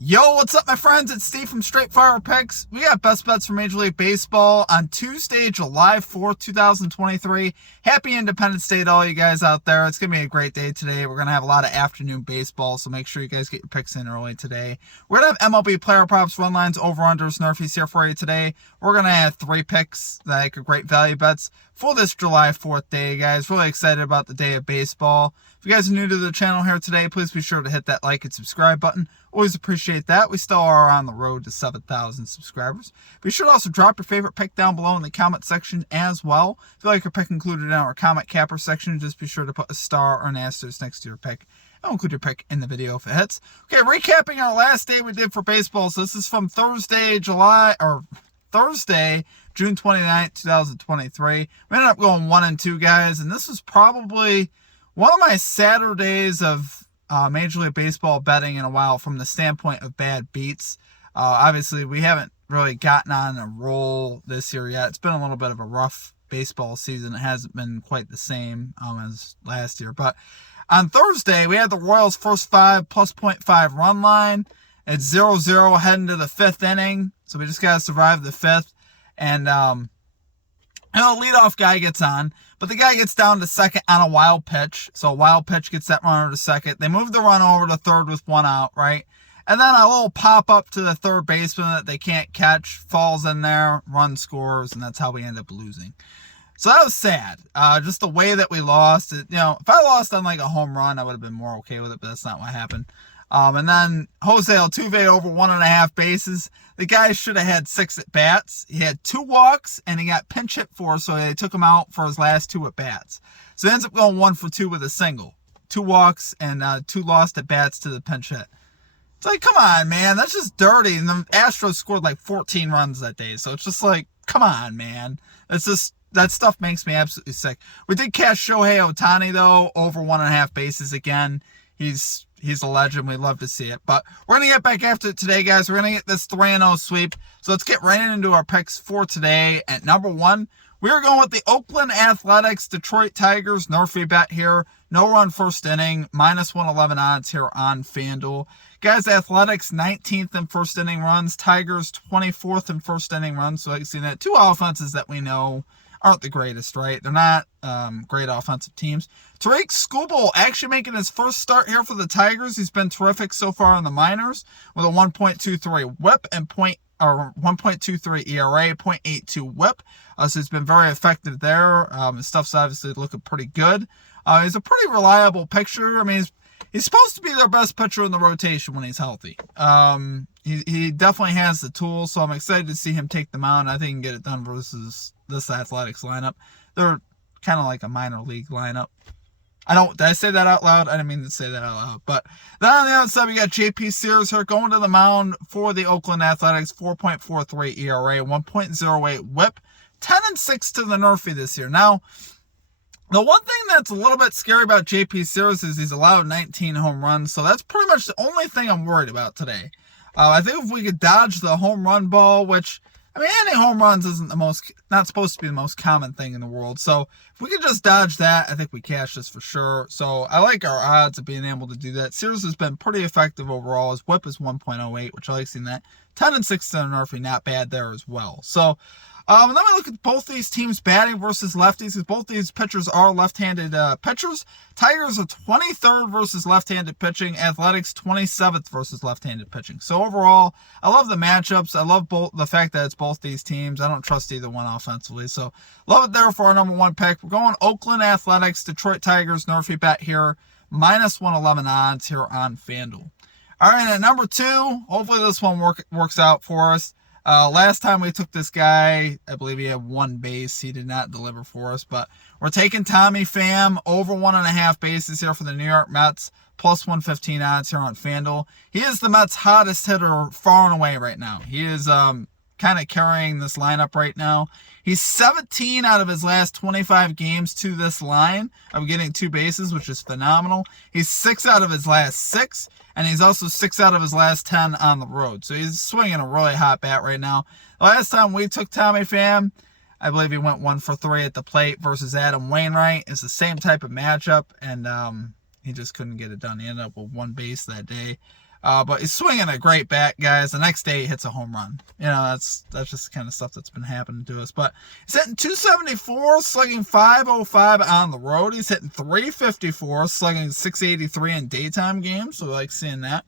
Yo, what's up, my friends? It's Steve from Straight Fire Picks. We got best bets for Major League Baseball on Tuesday, July 4th, 2023. Happy Independence Day to all you guys out there. It's going to be a great day today. We're going to have a lot of afternoon baseball, so make sure you guys get your picks in early today. We're going to have MLB player props, run lines, over-unders, NRFIs here for you today. We're going to have 3 picks that are great value bets for this July 4th day, guys. Really excited about the day of baseball. If you guys are new to the channel here today, please be sure to hit that like and subscribe button. Always appreciate that. We still are on the road to 7,000 subscribers. Be sure to also drop your favorite pick down below in the comment section as well. If you like your pick included in our comment capper section, just be sure to put a star or an asterisk next to your pick. I'll include your pick in the video if it hits. Okay, recapping our last day we did for baseball. So this is from Thursday, June 29th, 2023. We ended up going 1-2, guys, and this was probably one of my sadder days of Major League Baseball betting in a while from the standpoint of bad beats. Obviously, we haven't really gotten on a roll this year yet. It's been a little bit of a rough baseball season. It hasn't been quite the same as last year. But on Thursday, we had the Royals' first 5 plus 0.5 run line. It's 0-0 heading to the 5th inning. So we just got to survive the 5th. And, leadoff guy gets on. But the guy gets down to second on a wild pitch. So a wild pitch gets that runner to second. They move the run over to third with 1 out, right? And then a little pop up to the third baseman that they can't catch, falls in there, run scores, and that's how we end up losing. So that was sad. Just the way that we lost. If I lost on like a home run, I would have been more okay with it, but that's not what happened. And then Jose Altuve over 1.5 bases. The guy should have had 6 at bats. He had 2 walks and he got pinch hit for, so they took him out for his last 2 at bats. So he ends up going 1 for 2 with a single. 2 walks and 2 lost at bats to the pinch hit. It's like, come on, man, that's just dirty. And the Astros scored like 14 runs that day. So it's just like, come on, man. It's just, that stuff makes me absolutely sick. We did cash Shohei Ohtani, though, over 1.5 bases again. He's a legend. We love to see it. But we're going to get back after it today, guys. We're going to get this 3-0 sweep. So let's get right into our picks for today. At number 1, we're going with the Oakland Athletics, Detroit Tigers, NRFI bet here. No run first inning, minus 111 odds here on FanDuel. Guys, Athletics 19th in first inning runs. Tigers 24th in first inning runs. So like you see that, 2 offenses that we know aren't the greatest, right? They're not great offensive teams. Tariq Skubal actually making his first start here for the Tigers. He's been terrific so far in the minors with a 1.23 whip and 1.23 ERA, 0.82 whip. So he's been very effective there. His stuff's obviously looking pretty good. He's a pretty reliable pitcher. I mean, he's supposed to be their best pitcher in the rotation when he's healthy. He definitely has the tools, so I'm excited to see him take the mound. I think he can get it done versus this Athletics lineup. They're kind of like a minor league lineup. Did I say that out loud? I didn't mean to say that out loud. But then on the outside, we got JP Sears here going to the mound for the Oakland Athletics. 4.43 ERA, 1.08 whip, 10-6 to the NRFI this year. Now, the one thing that's a little bit scary about JP Sears is he's allowed 19 home runs. So that's pretty much the only thing I'm worried about today. I think if we could dodge the home run ball, which, I mean, any home runs isn't not supposed to be the most common thing in the world. So if we could just dodge that, I think we cash this for sure. So I like our odds of being able to do that. Sears has been pretty effective overall. His whip is 1.08, which I like seeing that. 10-6 to the NRFI, not bad there as well. So then we look at both these teams batting versus lefties, because both these pitchers are left-handed pitchers. Tigers are 23rd versus left-handed pitching. Athletics 27th versus left-handed pitching. So overall, I love the matchups. I love the fact that it's both these teams. I don't trust either one offensively. So love it there for our number 1 pick. We're going Oakland Athletics, Detroit Tigers, NRFI bet here. Minus 111 odds here on FanDuel. All right, at number 2, hopefully this one works out for us. Last time we took this guy, I believe he had 1 base. He did not deliver for us, but we're taking Tommy Pham over 1.5 bases here for the New York Mets, plus 115 odds here on FanDuel. He is the Mets' hottest hitter far and away right now. He is kind of carrying this lineup right now. He's 17 out of his last 25 games to this line of getting 2 bases, which is phenomenal. He's 6 out of his last 6, and he's also 6 out of his last 10 on the road. So he's swinging a really hot bat right now. The last time we took Tommy Pham, I believe he went 1 for 3 at the plate versus Adam Wainwright. It's the same type of matchup, and he just couldn't get it done. He ended up with 1 base that day. But he's swinging a great bat, guys. The next day he hits a home run. That's just the kind of stuff that's been happening to us. But he's hitting 274, slugging 505 on the road. He's hitting 354, slugging 683 in daytime games. So we like seeing that.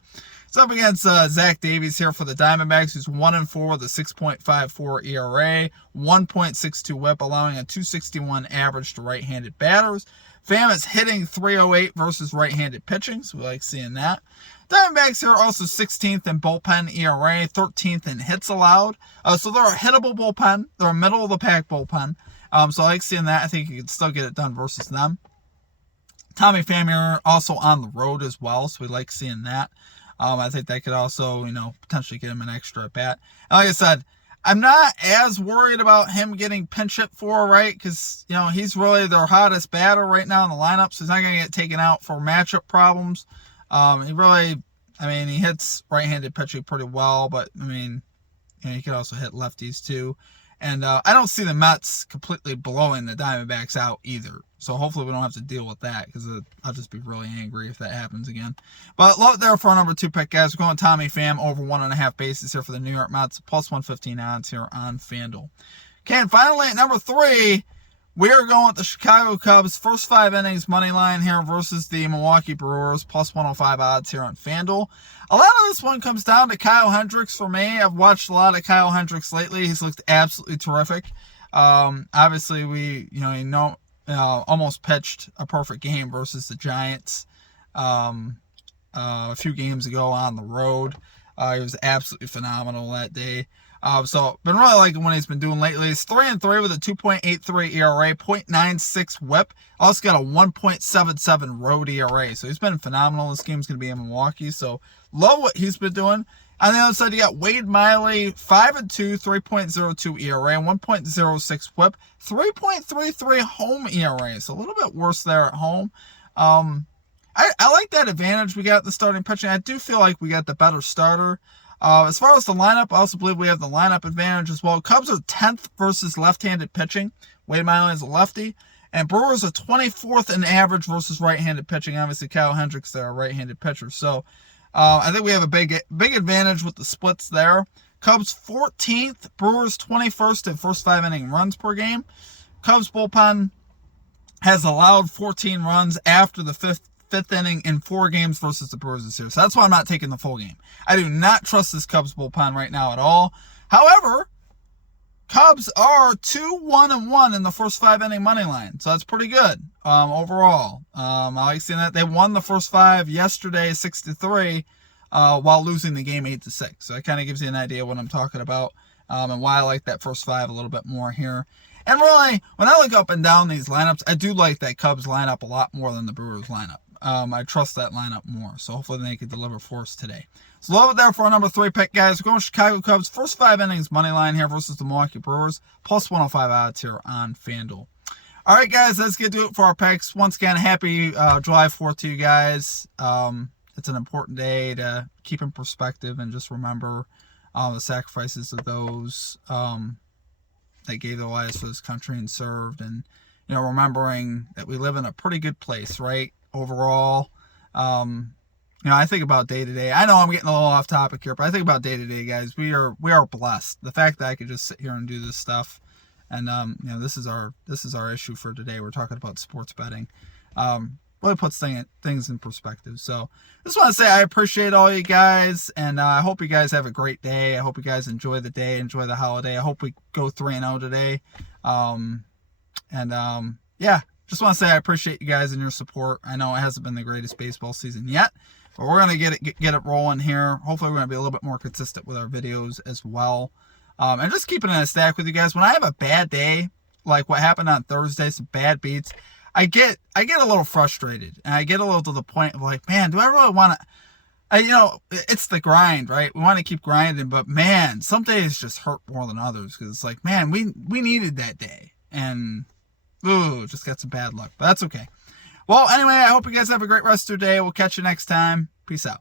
It's up against Zach Davies here for the Diamondbacks, who's 1-4 with a 6.54 ERA, 1.62 WHIP, allowing a 261 average to right-handed batters. Pham is hitting 308 versus right-handed pitching, so we like seeing that. Diamondbacks here also 16th in bullpen ERA, 13th in hits allowed. So they're a hittable bullpen. They're a middle-of-the-pack bullpen. So I like seeing that. I think you can still get it done versus them. Tommy Pham here also on the road as well, so we like seeing that. I think that could also, potentially get him an extra at bat. And like I said, I'm not as worried about him getting pinch hit for, right? Because, he's really their hottest batter right now in the lineup, so he's not going to get taken out for matchup problems. He hits right-handed pitching pretty well, but, he could also hit lefties too. And I don't see the Mets completely blowing the Diamondbacks out either. So hopefully we don't have to deal with that, because I'll just be really angry if that happens again. But love it there for our number 2 pick, guys. We're going Tommy Pham over 1.5 bases here for the New York Mets. Plus 115 odds here on FanDuel. Okay, and finally at number 3, we are going with the Chicago Cubs. First 5 innings money line here versus the Milwaukee Brewers. Plus 105 odds here on FanDuel. A lot of this one comes down to Kyle Hendricks for me. I've watched a lot of Kyle Hendricks lately. He's looked absolutely terrific. Obviously, almost pitched a perfect game versus the Giants a few games ago on the road. He was absolutely phenomenal that day. So been really liking what he's been doing lately. He's 3-3 with a 2.83 ERA, 0.96 WHIP. Also got a 1.77 road ERA. So he's been phenomenal. This game's going to be in Milwaukee. So love what he's been doing. On the other side, you got Wade Miley, 5-2, 3.02 ERA, 1.06 WHIP, 3.33 home ERA. So a little bit worse there at home. I like that advantage we got at the starting pitching. I do feel like we got the better starter. As far as the lineup, I also believe we have the lineup advantage as well. Cubs are 10th versus left-handed pitching. Wade Miley is a lefty. And Brewers are 24th in average versus right-handed pitching. Obviously, Kyle Hendricks, they're a right-handed pitcher. So I think we have a big advantage with the splits there. Cubs 14th, Brewers 21st in first 5 inning runs per game. Cubs bullpen has allowed 14 runs after the fifth inning in 4 games versus the Brewers this year. So that's why I'm not taking the full game. I do not trust this Cubs bullpen right now at all. However, Cubs are 2-1-1 in the first 5 inning money line. So that's pretty good overall. I like seeing that. They won the first 5 yesterday 6-3 while losing the game 8-6. So that kind of gives you an idea of what I'm talking about and why I like that first 5 a little bit more here. And really, when I look up and down these lineups, I do like that Cubs lineup a lot more than the Brewers lineup. I trust that lineup more. So hopefully they can deliver for us today. So love it there for our number 3 pick, guys. We're going Chicago Cubs. First 5 innings money line here versus the Milwaukee Brewers. Plus 105 odds here on FanDuel. All right, guys, let's get to it for our picks. Once again, happy July 4th to you guys. It's an important day to keep in perspective and just remember the sacrifices of those that gave their lives for this country and served. And, remembering that we live in a pretty good place, right? Overall, I think about day to day. I know I'm getting a little off topic here, but I think about day to day, guys. We are blessed. The fact that I could just sit here and do this stuff, and this is our issue for today. We're talking about sports betting. Really puts things in perspective. So, just want to say I appreciate all you guys, and I hope you guys have a great day. I hope you guys enjoy the day, enjoy the holiday. I hope we go 3-0 today. Just want to say I appreciate you guys and your support. I know it hasn't been the greatest baseball season yet, but we're going to get it rolling here. Hopefully we're going to be a little bit more consistent with our videos as well. And just keeping it in a stack with you guys. When I have a bad day, like what happened on Thursday, some bad beats, I get a little frustrated, and I get a little to the point of like, man, do I really want to, it's the grind, right? We want to keep grinding, but man, some days just hurt more than others, because it's like, man, we needed that day, and just got some bad luck, but that's okay. Well, anyway, I hope you guys have a great rest of your day. We'll catch you next time. Peace out.